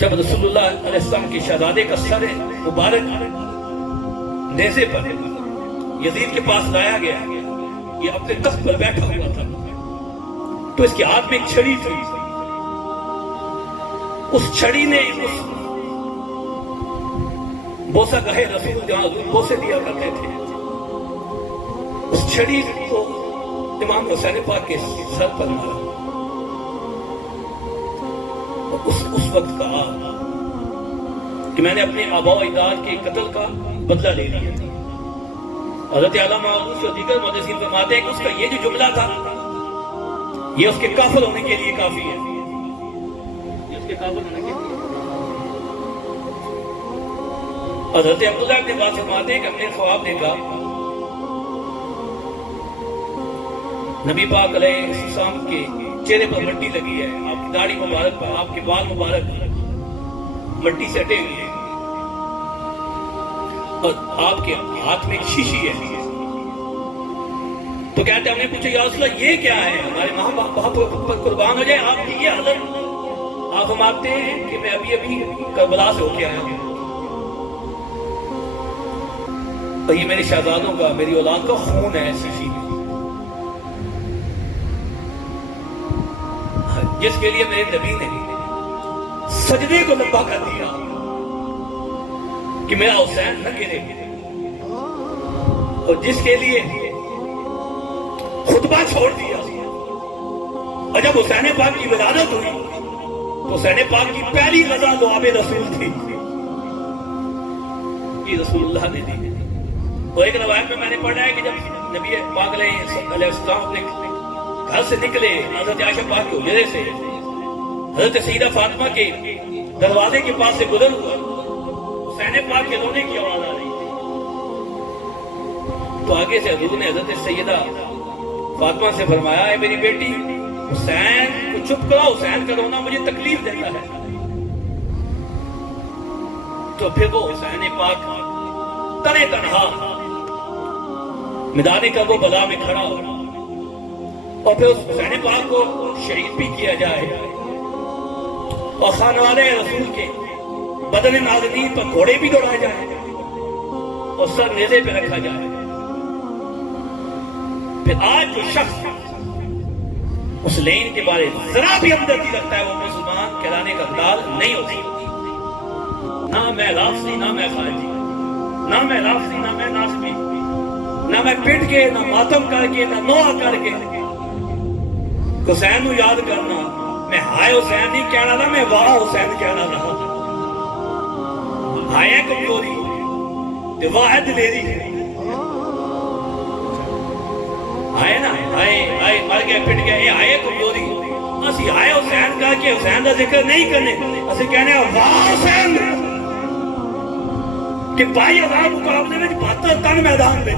جب رسول اللہ علیہ السلام کے شہزادے کا سر مبارک نیزے پر یزید کے پاس لایا گیا، یہ اپنے تخت پر بیٹھا ہوا تھا، تو اس کے ہاتھ میں ایک چھڑی تھی. اس چھڑی نے بوسہ گاہے رسول جہاں بوسے دیا کرتے تھے، اس چھڑی کو امام حسین پاک کے سر پر مارا. اس وقت کہا کہ میں نے اپنے آباء و اجداد کے قتل کا بدلہ لے لیا. حضرت علامہ معروف اور دیگر محدثین فرماتے ہیں کہ اس کا یہ جو جملہ تھا یہ اس کے کافر ہونے کے لیے کافی ہے. یہ اس کے کافر ہونے کے لیے. حضرت عبداللہ ابن عباس فرماتے ہیں کہ ہم نے خواب دیکھا نبی پاک علیہ السلام کے چہرے پر مٹی لگی ہے، آپ کی داڑھی مبارک پر، آپ کے بال مبارک مٹی سے ہٹے ہوئے ہیں، اور آپ کے ہاتھ میں ایک شیشی ہے. تو کہتے ہیں ہم نے پوچھا یا رسول اللہ یہ کیا ہے، ہمارے ماں باپ پر قربان ہو جائے، آپ کی یہ حضرت. آپ فرماتے ہیں کہ میں ابھی کربلا سے ہو کے آیا ہوں، اور یہ میرے شہزادوں کا، میری اولاد کا خون ہے شیشی میں، جس کے لیے میرے نبی نے سجدے کو لمبا کر دیا کہ میرا حسین نہ گرے، اور جس کے لیے خطبہ چھوڑ دیا. اور جب حسین پاک کی ولادت ہوئی تو حسین پاک کی پہلی غزہ لعاب رسول تھی، یہ رسول اللہ نے دی. اور ایک روایت میں نے پڑھا ہے کہ جب نبی پاک علیہ السلام اپنے گھر سے نکلے، حضرت عائشہ پاک کے حجرے سے حضرت سیدہ فاطمہ کے دروازے کے پاس سے گزر ہوا، حسین پاک کے رونے کی آواز آ رہی تھی. تو آگے سے حضور نے حضرت سیدہ فاطمہ سے فرمایا اے میری بیٹی حسین کو چپ کرو، حسین کا رونا مجھے تکلیف دیتا ہے. تو پھر وہ حسین پاک تنے تنہا میدان کربلا میں کھڑا ہو، اور پھر اس حسین پاک کو شہید بھی کیا جائے، اور خانوادے رسول کے بدن نازنین پر گھوڑے بھی دوڑائے جائے، اور سر نیزے پہ رکھا جائے. پھر آج جو شخص اس لین کے بارے ذرا بھی ہمدردی رکھتا ہے وہ مسلمان کہلانے کا حقدار نہیں ہوتی. نہ میں لافظی، نہ میں خارجی، نہ میں لافظی، نہ میں ناسبی، نہ میں پٹ کے، نہ ماتم کر کے، نہ نوحہ کر کے حسین کو یاد کرنا. میں ہائے حسین نہیں کہنا تھا، میں واہ حسین کہنا تھا. ہائے کمزوری تے واہ دلیری، ہائے نا ہائے ہائے مر گئے پٹ گئے، یہ ہائے کمزوری. اسی ہائے حسین کہہ کے حسین کا ذکر نہیں کرنے، اسی کہنے واہ حسین کہ بھائی ہزار مقابلے میں 72 تن میدان میں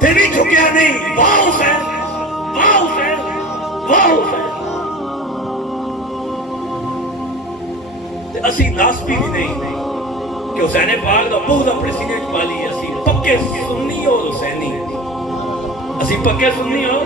پھر بھی جھکیا نہیں. واہ حسین، واہ حسین، واہ حسین. اسی ناسبی بھی نہیں کہ حسین پاک کا بغض اپنے سینے چ پا لی. اسی پکے سنی اور حسینی، اسی پکے سنی اور